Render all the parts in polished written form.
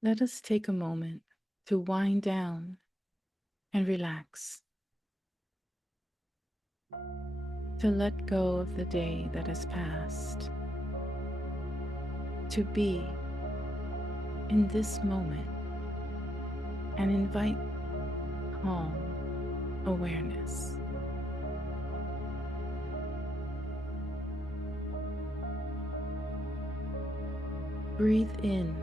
Let us take a moment to wind down and relax, to let go of the day that has passed, to be in this moment and invite calm awareness. Breathe in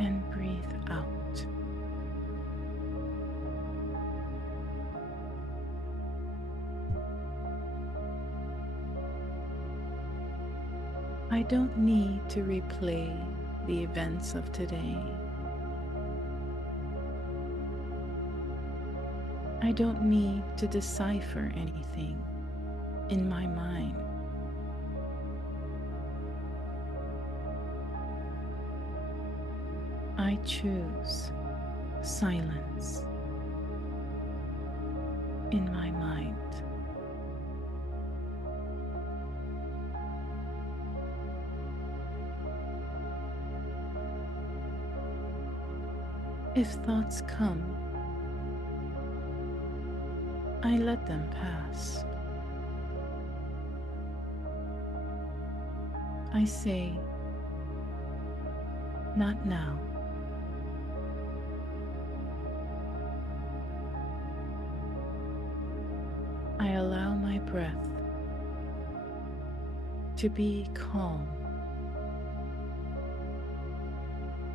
and breathe out. I don't need to replay the events of today. I don't need to decipher anything in my mind. I choose silence in my mind. If thoughts come, I let them pass. I say, not now. I allow my breath to be calm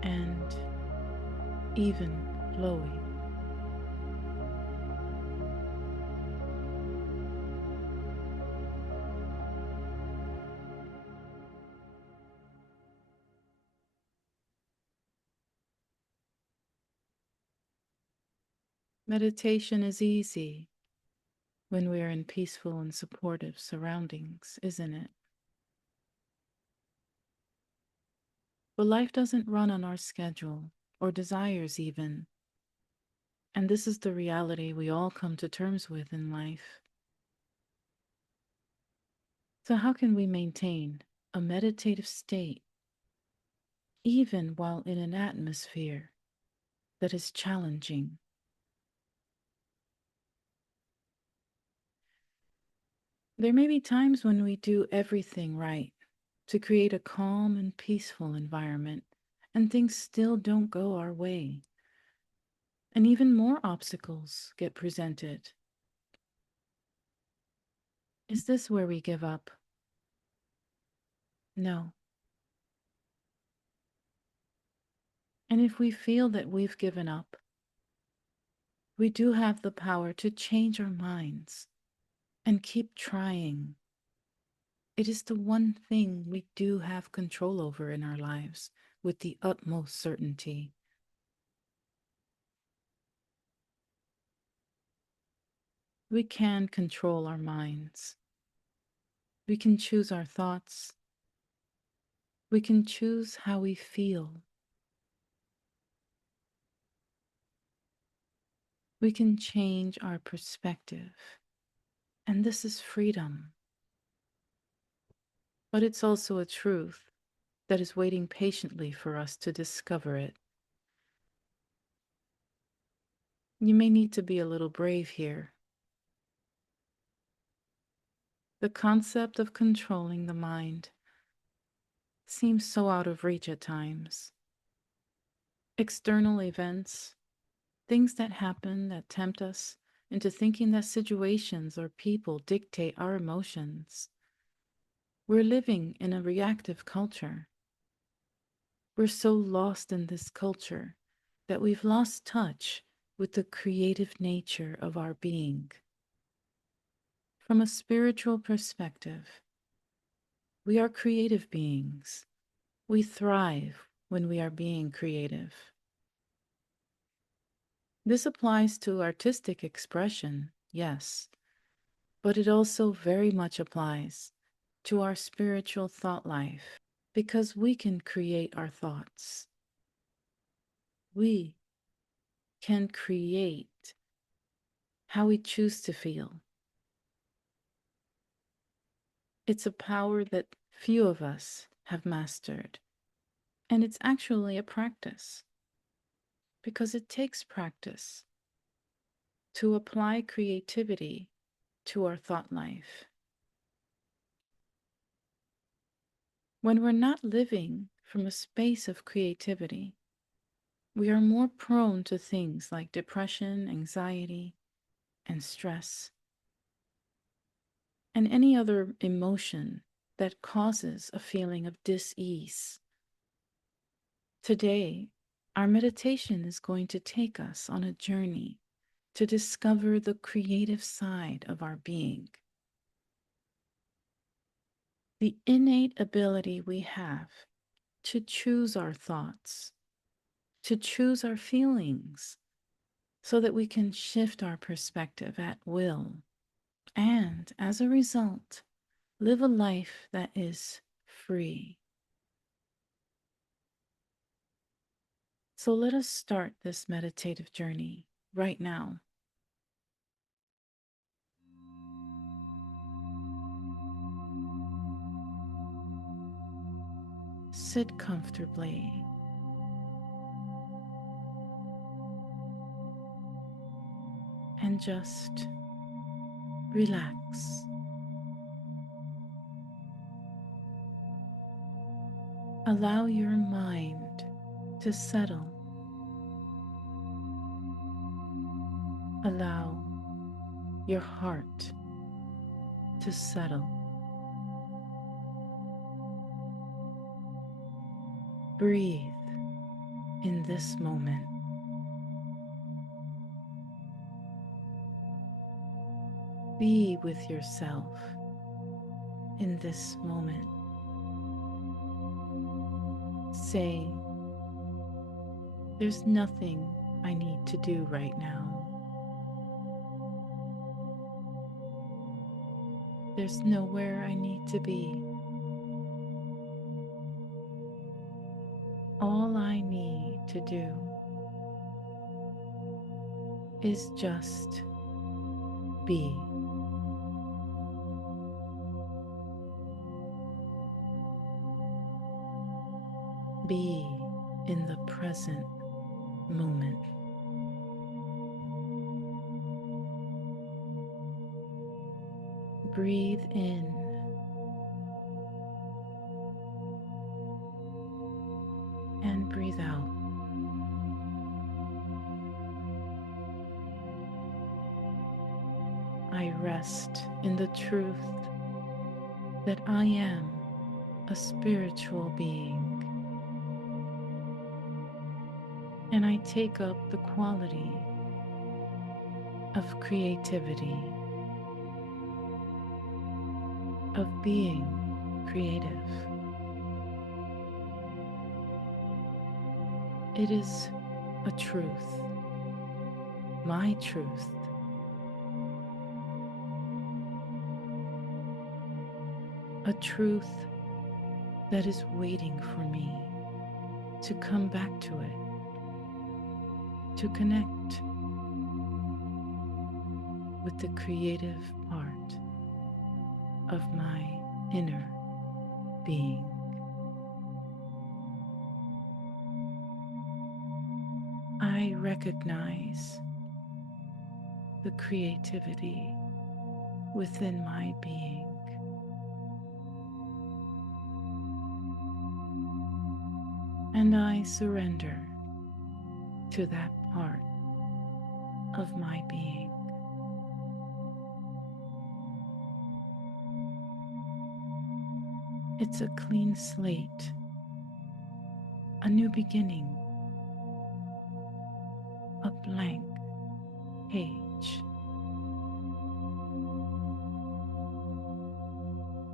and even flowing. Meditation is easy when we are in peaceful and supportive surroundings, isn't it? But life doesn't run on our schedule or desires, even. And this is the reality we all come to terms with in life. So, how can we maintain a meditative state even while in an atmosphere that is challenging? There may be times when we do everything right to create a calm and peaceful environment, and things still don't go our way. And even more obstacles get presented. Is this where we give up? No. And if we feel that we've given up, we do have the power to change our minds and keep trying. It is the one thing we do have control over in our lives with the utmost certainty. We can control our minds. We can choose our thoughts. We can choose how we feel. We can change our perspective. And this is freedom. But it's also a truth that is waiting patiently for us to discover it. You may need to be a little brave here. The concept of controlling the mind seems so out of reach at times. External events, things that happen that tempt us into thinking that situations or people dictate our emotions. We're living in a reactive culture. We're so lost in this culture that we've lost touch with the creative nature of our being. From a spiritual perspective, we are creative beings. We thrive when we are being creative. This applies to artistic expression, yes, but it also very much applies to our spiritual thought life because we can create our thoughts. We can create how we choose to feel. It's a power that few of us have mastered. And it's actually a practice because it takes practice to apply creativity to our thought life. When we're not living from a space of creativity, we are more prone to things like depression, anxiety, and stress, and any other emotion that causes a feeling of dis-ease. Today, our meditation is going to take us on a journey to discover the creative side of our being. The innate ability we have to choose our thoughts, to choose our feelings, so that we can shift our perspective at will, and as a result, live a life that is free. So let us start this meditative journey right now. Sit comfortably and just relax. Allow your mind to settle. Allow your heart to settle. Breathe in this moment. Be with yourself in this moment. Say, there's nothing I need to do right now. There's nowhere I need to be. All I need to do is just be. Be in the present moment. Breathe in and breathe out. I rest in the truth that I am a spiritual being, and I take up the quality of creativity, of being creative. It is a truth, my truth. A truth that is waiting for me to come back to it, to connect with the creative part of my inner being. I recognize the creativity within my being. And I surrender to that part of my being. It's a clean slate, a new beginning, a blank page,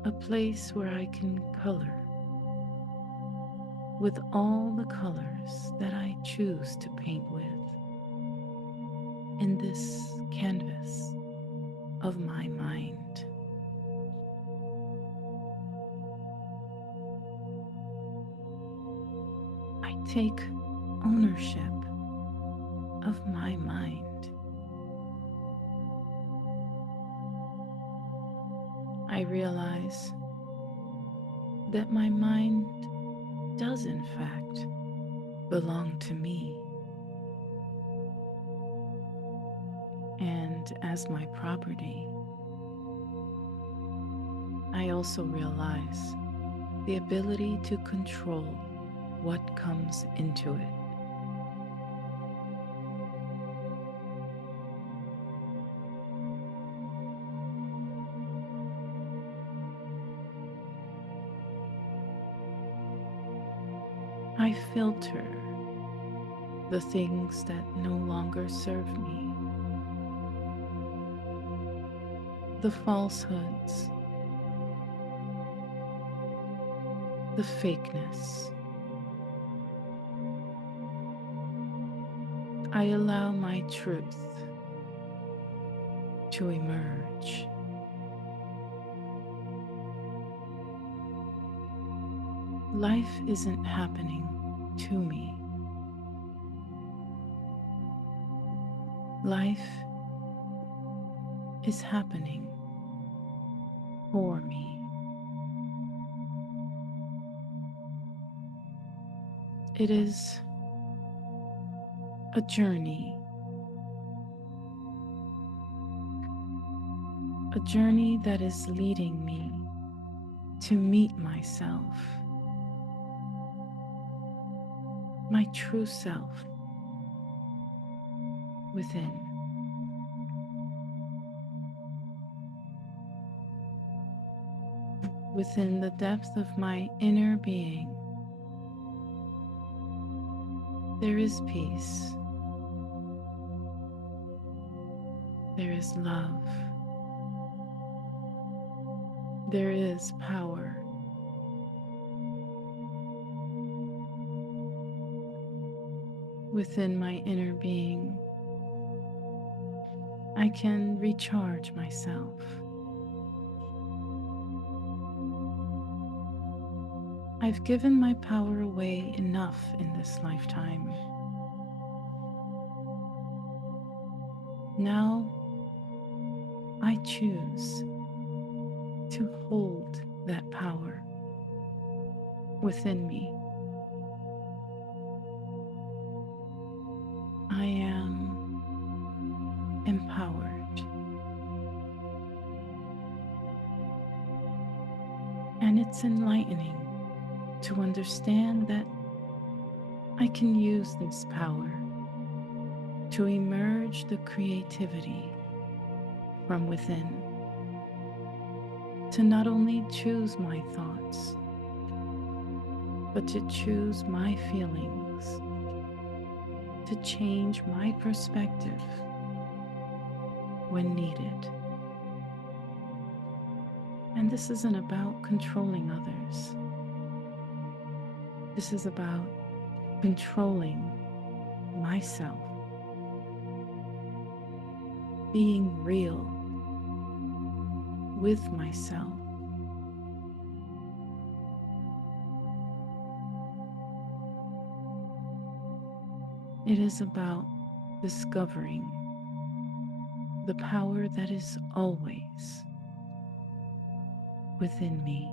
a place where I can color with all the colors that I choose to paint with in this canvas of my mind. I take ownership of my mind. I realize that my mind does, in fact, belong to me. And as my property, I also realize the ability to control what comes into it. I filter the things that no longer serve me, the falsehoods, the fakeness. I allow my truth to emerge. Life isn't happening to me. Life is happening for me. It is a journey that is leading me to meet myself, my true self within. Within the depth of my inner being, there is peace, there is love, there is power. Within my inner being, I can recharge myself. I've given my power away enough in this lifetime. Now I choose to hold that power within me. I am empowered. And it's enlightening to understand that I can use this power to emerge the creativity from within, to not only choose my thoughts, but to choose my feelings, to change my perspective when needed. And this isn't about controlling others. This is about controlling myself, being real with myself. It is about discovering the power that is always within me.